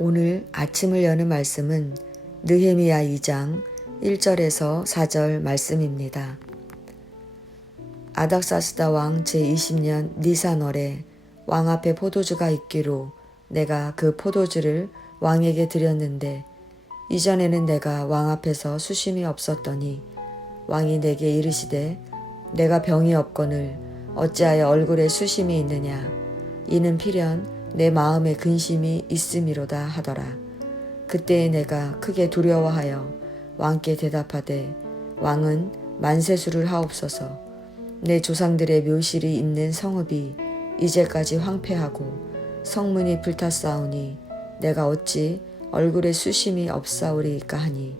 오늘 아침을 여는 말씀은 느헤미야 2장 1절에서 4절 말씀입니다. 아닥사스다 왕 제20년 니산월에 왕 앞에 포도주가 있기로 내가 그 포도주를 왕에게 드렸는데 이전에는 내가 왕 앞에서 수심이 없었더니 왕이 내게 이르시되 내가 병이 없거늘 어찌하여 얼굴에 수심이 있느냐 이는 필연 내 마음에 근심이 있음이로다 하더라. 그때에 내가 크게 두려워하여 왕께 대답하되 왕은 만세수를 하옵소서. 내 조상들의 묘실이 있는 성읍이 이제까지 황폐하고 성문이 불탔사오니 내가 어찌 얼굴에 수심이 없사오리이까 하니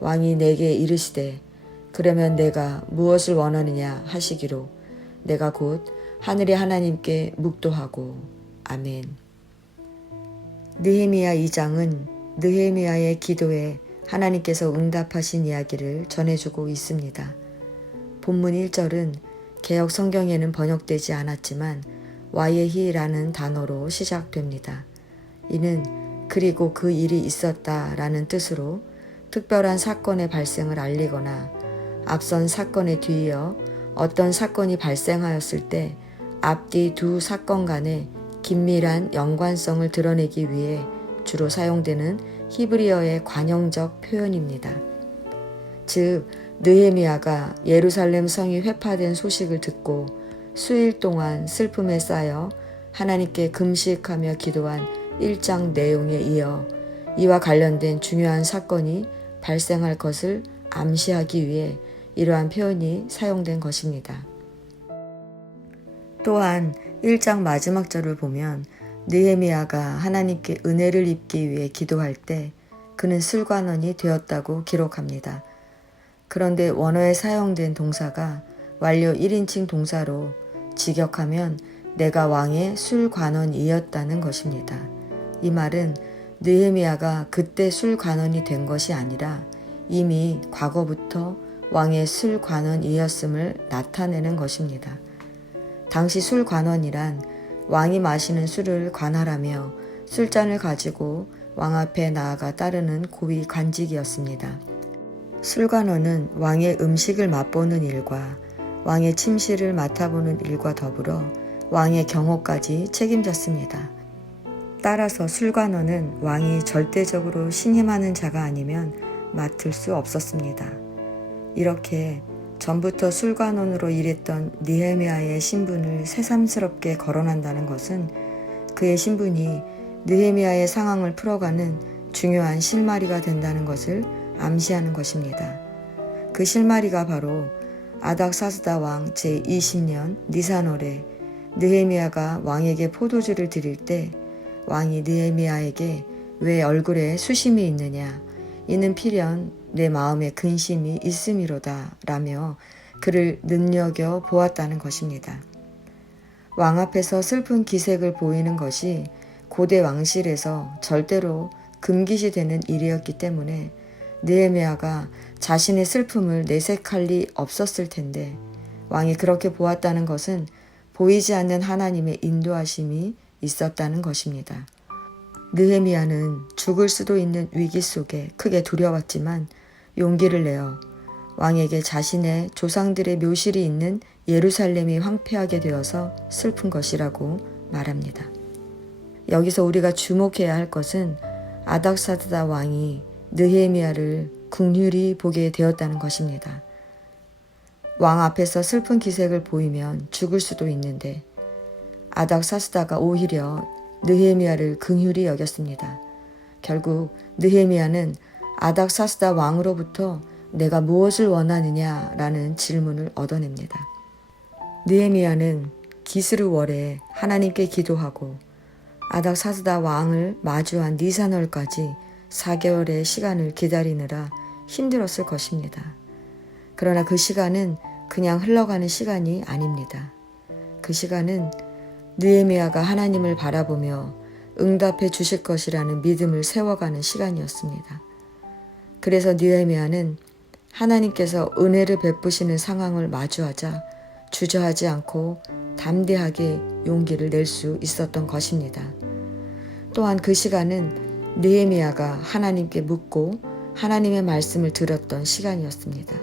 왕이 내게 이르시되 그러면 내가 무엇을 원하느냐 하시기로 내가 곧 하늘의 하나님께 묵도하고 아멘. 느헤미야 2장은 느헤미야의 기도에 하나님께서 응답하신 이야기를 전해주고 있습니다. 본문 1절은 개역 성경에는 번역되지 않았지만 와예히라는 단어로 시작됩니다. 이는 그리고 그 일이 있었다라는 뜻으로 특별한 사건의 발생을 알리거나 앞선 사건에 뒤이어 어떤 사건이 발생하였을 때 앞뒤 두 사건 간의 긴밀한 연관성을 드러내기 위해 주로 사용되는 히브리어의 관용적 표현입니다. 즉 느헤미야가 예루살렘 성이 회파된 소식을 듣고 수일 동안 슬픔에 쌓여 하나님께 금식하며 기도한 1장 내용에 이어 이와 관련된 중요한 사건이 발생할 것을 암시하기 위해 이러한 표현이 사용된 것입니다. 또한 1장 마지막 절을 보면 느헤미야가 하나님께 은혜를 입기 위해 기도할 때 그는 술관원이 되었다고 기록합니다. 그런데 원어에 사용된 동사가 완료 1인칭 동사로 직역하면 내가 왕의 술관원이었다는 것입니다. 이 말은 느헤미야가 그때 술관원이 된 것이 아니라 이미 과거부터 왕의 술관원이었음을 나타내는 것입니다. 당시 술관원이란 왕이 마시는 술을 관할하며 술잔을 가지고 왕 앞에 나아가 따르는 고위 관직이었습니다. 술관원은 왕의 음식을 맛보는 일과 왕의 침실을 맡아보는 일과 더불어 왕의 경호까지 책임졌습니다. 따라서 술관원은 왕이 절대적으로 신임하는 자가 아니면 맡을 수 없었습니다. 이렇게 전부터 술관원으로 일했던 느헤미야의 신분을 새삼스럽게 거론한다는 것은 그의 신분이 느헤미야의 상황을 풀어가는 중요한 실마리가 된다는 것을 암시하는 것입니다. 그 실마리가 바로 아닥사스다 왕 제20년 니산월에 느헤미야가 왕에게 포도주를 드릴 때 왕이 느헤미야에게 왜 얼굴에 수심이 있느냐 이는 필연 내 마음에 근심이 있음이로다 라며 그를 눈여겨 보았다는 것입니다. 왕 앞에서 슬픈 기색을 보이는 것이 고대 왕실에서 절대로 금기시 되는 일이었기 때문에 느헤미야가 자신의 슬픔을 내색할 리 없었을 텐데 왕이 그렇게 보았다는 것은 보이지 않는 하나님의 인도하심이 있었다는 것입니다. 느헤미야는 죽을 수도 있는 위기 속에 크게 두려웠지만 용기를 내어 왕에게 자신의 조상들의 묘실이 있는 예루살렘이 황폐하게 되어서 슬픈 것이라고 말합니다. 여기서 우리가 주목해야 할 것은 아닥사스다 왕이 느헤미야를 긍휼히 보게 되었다는 것입니다. 왕 앞에서 슬픈 기색을 보이면 죽을 수도 있는데 아닥사스다가 오히려 느헤미야를 긍휼히 여겼습니다. 결국 느헤미야는 아닥사스다 왕으로부터 내가 무엇을 원하느냐라는 질문을 얻어냅니다. 느헤미야는 기스르월에 하나님께 기도하고 아닥사스다 왕을 마주한 니산월까지 4개월의 시간을 기다리느라 힘들었을 것입니다. 그러나 그 시간은 그냥 흘러가는 시간이 아닙니다. 그 시간은 느헤미야가 하나님을 바라보며 응답해 주실 것이라는 믿음을 세워가는 시간이었습니다. 그래서 느헤미야는 하나님께서 은혜를 베푸시는 상황을 마주하자 주저하지 않고 담대하게 용기를 낼 수 있었던 것입니다. 또한 그 시간은 느헤미야가 하나님께 묻고 하나님의 말씀을 들었던 시간이었습니다.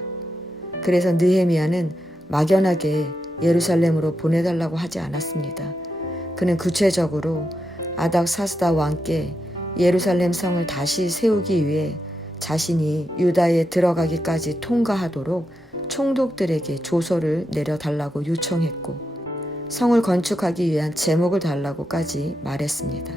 그래서 느헤미야는 막연하게 예루살렘으로 보내달라고 하지 않았습니다. 그는 구체적으로 아닥사스다 왕께 예루살렘 성을 다시 세우기 위해 자신이 유다에 들어가기까지 통과하도록 총독들에게 조서를 내려달라고 요청했고 성을 건축하기 위한 제목을 달라고까지 말했습니다.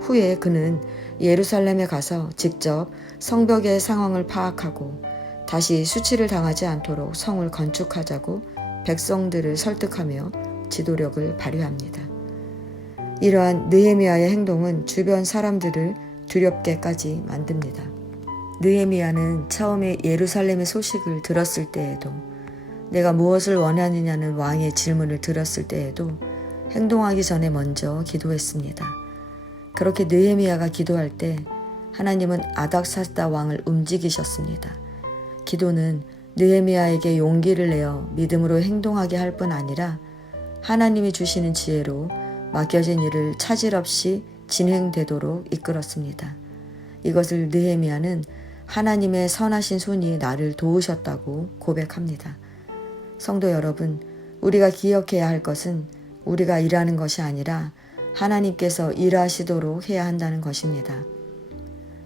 후에 그는 예루살렘에 가서 직접 성벽의 상황을 파악하고 다시 수치를 당하지 않도록 성을 건축하자고 백성들을 설득하며 지도력을 발휘합니다. 이러한 느헤미야의 행동은 주변 사람들을 두렵게까지 만듭니다. 느헤미야는 처음에 예루살렘의 소식을 들었을 때에도, 내가 무엇을 원하느냐는 왕의 질문을 들었을 때에도 행동하기 전에 먼저 기도했습니다. 그렇게 느헤미야가 기도할 때 하나님은 아닥사스다 왕을 움직이셨습니다. 기도는 느헤미야에게 용기를 내어 믿음으로 행동하게 할 뿐 아니라 하나님이 주시는 지혜로 맡겨진 일을 차질 없이 진행되도록 이끌었습니다. 이것을 느헤미야는 하나님의 선하신 손이 나를 도우셨다고 고백합니다. 성도 여러분, 우리가 기억해야 할 것은 우리가 일하는 것이 아니라 하나님께서 일하시도록 해야 한다는 것입니다.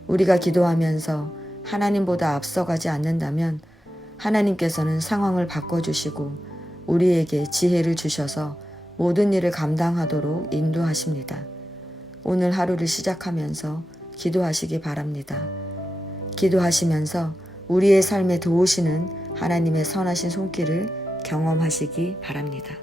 우리가 기도하면서 하나님보다 앞서가지 않는다면 하나님께서는 상황을 바꿔주시고 우리에게 지혜를 주셔서 모든 일을 감당하도록 인도하십니다. 오늘 하루를 시작하면서 기도하시기 바랍니다. 기도하시면서 우리의 삶에 도우시는 하나님의 선하신 손길을 경험하시기 바랍니다.